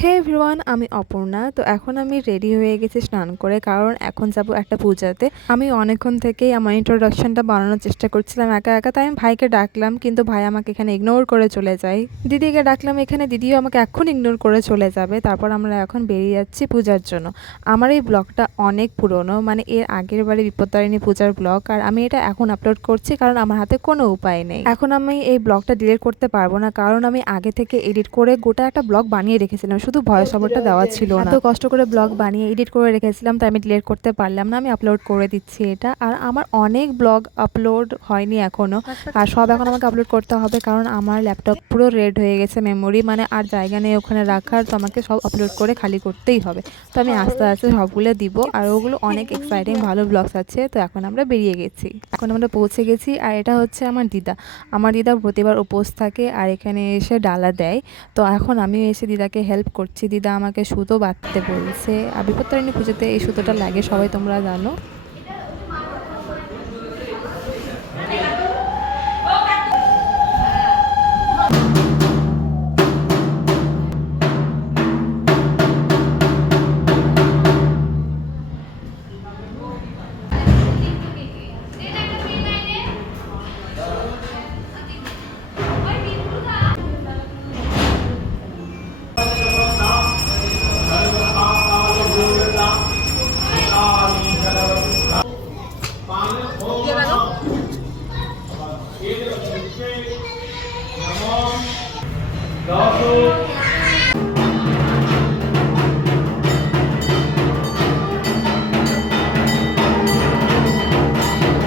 হে everyone, আমি অপর্ণা। তো এখন আমি রেডি হয়ে গেছি স্নান করে, কারণ এখন যাব একটা পূজাতে। আমি অনেকক্ষণ থেকেই আমার ইন্ট্রোডাকশনটা বানানোর চেষ্টা করছিলাম একা একা, তাই আমি ভাইকে ডাকলাম, কিন্তু ভাই আমাকে এখানে ইগনোর করে চলে যায়। দিদিকে ডাকলাম এখানে, দিদিও আমাকে এখন ইগনোর করে চলে যাবে। তারপর আমরা এখন বেরিয়ে যাচ্ছি পূজার জন্য। আমার এই ব্লগটা অনেক পুরনো, মানে এর আগের বারে বিপত্তারিণী পূজার ব্লগ, আর আমি এটা এখন আপলোড করছি কারণ আমার হাতে কোনো উপায় নেই। এখন আমি এই ব্লগটা ডিলিট করতে পারবো না, কারণ আমি আগে থেকে এডিট করে গোটা একটা ব্লগ বানিয়ে রেখেছিলাম, শুধু ভয়েস ওভারটা দেওয়া ছিল না। এত কষ্ট করে ব্লগ বানিয়ে এডিট করে রেখেছিলাম, তাই আমি ডিলিট করতে পারলাম না। আমি আপলোড করে দিচ্ছি এটা। আর আমার অনেক ব্লগ আপলোড হয়নি এখনো, আর সব এখন আমাকে আপলোড করতে হবে, কারণ আমার ল্যাপটপ পুরো রেড হয়ে গেছে, মেমোরি মানে আর জায়গা নেই ওখানে রাখার। তো আমাকে সব আপলোড করে খালি করতেই হবে। তো আমি আস্তে আস্তে সবগুলো দিব, আর ওগুলো অনেক এক্সাইটিং ভালো ব্লগস আছে। তো এখন আমরা বেরিয়ে গেছি, এখন আমরা পৌঁছে গেছি। আর এটা হচ্ছে আমার দিদা প্রতিবার উপোস থাকে আর এখানে এসে ডালা দেয়। তো এখন আমি এসে দিদাকে হেল্প করছি। দিদা আমাকে সুতো বাঁধতে বলছে, আর বিপত্তারিণী পুজোতে এই সুতোটা লাগে, সবাই তোমরা জানো।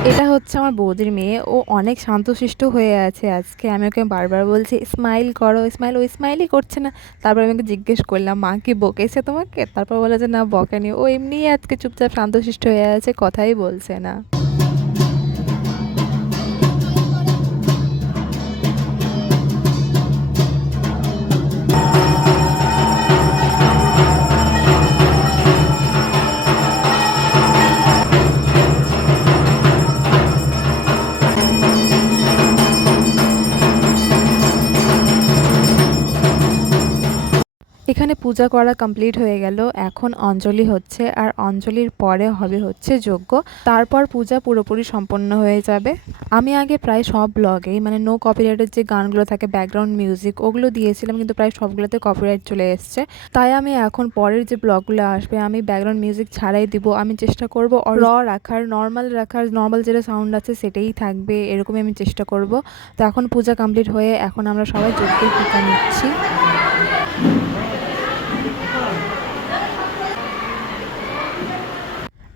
এটা হচ্ছে আমার বৌদির মেয়ে, ও অনেক শান্তশিষ্ট হয়ে আছে আজকে। আমি ওকে বারবার বলছি স্মাইল করো, স্মাইল, ও স্মাইলই করছে না। তারপর আমি ওকে জিজ্ঞেস করলাম, মা কি বকেছে তোমাকে? তারপর বলে যে না, বকেনি, ও এমনিই আজকে চুপচাপ শান্তশিষ্ট হয়ে আছে, কথাই বলছে না। এখানে পূজা করা কমপ্লিট হয়ে গেল, এখন অঞ্জলি হচ্ছে, আর অঞ্জলির পরে হবে হচ্ছে যজ্ঞ। তারপর পূজা পুরোপুরি সম্পন্ন হয়ে যাবে। আমি আগে প্রায় সব ব্লগেই মানে নো কপিরাইটের যে গানগুলো থাকে, ব্যাকগ্রাউন্ড মিউজিক, ওগুলো দিয়েছিলাম, কিন্তু প্রায় সবগুলোতে কপিরাইট চলে এসছে। তাই আমি এখন পরের যে ব্লগগুলো আসবে আমি ব্যাকগ্রাউন্ড মিউজিক ছাড়াই দিব। আমি চেষ্টা করব রাখার, নর্মাল যেটা সাউন্ড আছে সেটাই থাকবে, এরকমই আমি চেষ্টা করব। তো এখন পূজা কমপ্লিট হয়ে এখন আমরা সবাই যজ্ঞের টিকা নিচ্ছি।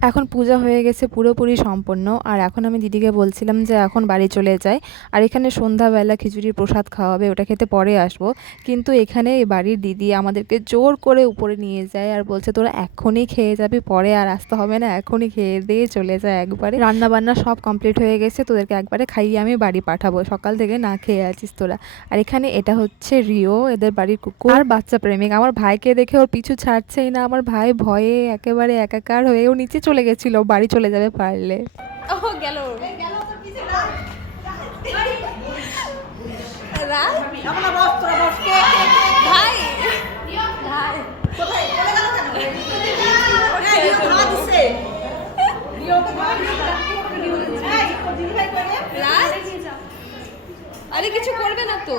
এখন পূজা হয়ে গেছে পুরোপুরি সম্পন্ন, আর এখন আমি দিদিকে বলছিলাম যে এখন বাড়ি চলে যাই। আর এখানে সন্ধ্যাবেলা খিচুড়ির প্রসাদ খাওয়াবে, ওটা খেতে পরে আসবো। কিন্তু এখানে বাড়ির দিদি আমাদেরকে জোর করে উপরে নিয়ে যায় আর বলছে তোরা এখনই খেয়ে যাবি, পরে আর আসতে হবে না, এখনই খেয়ে দিয়ে চলে যায় একবারে। রান্না বান্না সব কমপ্লিট হয়ে গেছে, তোদেরকে একবারে খাইয়ে আমি বাড়ি পাঠাবো, সকাল থেকে না খেয়ে আছিস তোরা। আর এখানে এটা হচ্ছে রিও, এদের বাড়ির কুকুর আর বাচ্চা প্রেমিক। আমার ভাইকে দেখে ওর পিছু ছাড়ছেই না। আমার ভাই ভয়ে একেবারে একাকার হয়ে ও নিচে চলে গেছিল, বাড়ি চলে যাবে পারলে। ও গেল ভাই, আরে কিছু করবে না তো।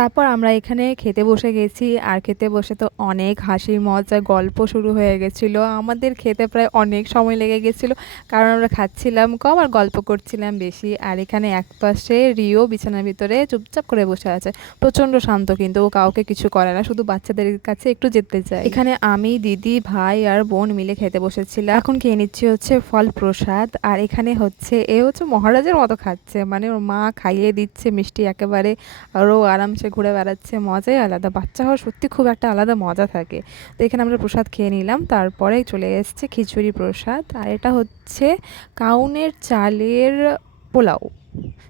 তারপর আমরা এখানে খেতে বসে গেছি, আর খেতে বসে তো অনেক হাসি মজা গল্প শুরু হয়ে গেছিলো। আমাদের খেতে প্রায় অনেক সময় লেগে গেছিলো, কারণ আমরা খাচ্ছিলাম কম আর গল্প করছিলাম বেশি। আর এখানে একপাশে রিও বিছানার ভিতরে চুপচাপ করে বসে আছে, প্রচণ্ড শান্ত, কিন্তু ও কাউকে কিছু করে না, শুধু বাচ্চাদের কাছে একটু যেতে চায়। এখানে আমি, দিদি, ভাই আর বোন মিলে খেতে বসেছিলাম। এখন খেয়ে নিচ্ছি হচ্ছে ফল প্রসাদ। আর এখানে হচ্ছে এ হচ্ছে মহারাজের মতো খাচ্ছে, মানে ওর মা খাইয়ে দিচ্ছে মিষ্টি একেবারে, আর ও আরামসে ঘুরে বেড়াচ্ছে। মজাই আলাদা, বাচ্চা হওয়ার সত্যি খুব একটা আলাদা মজা থাকে। তো এখানে আমরা প্রসাদ খেয়ে নিলাম, তারপরে চলে এসছে খিচুড়ি প্রসাদ। আর এটা হচ্ছে কাউনের চালের পোলাও।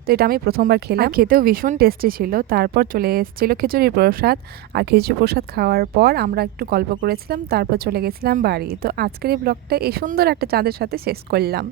তো এটা আমি প্রথমবার খেলাম, খেতেও ভীষণ টেস্টি ছিল। তারপর চলে এসেছিলো খিচুড়ি প্রসাদ, আর খিচুড়ি প্রসাদ খাওয়ার পর আমরা একটু গল্প করেছিলাম, তারপর চলে গেছিলাম বাড়ি। তো আজকের এই ব্লগটা এই সুন্দর একটা চাঁদের সাথে শেষ করলাম।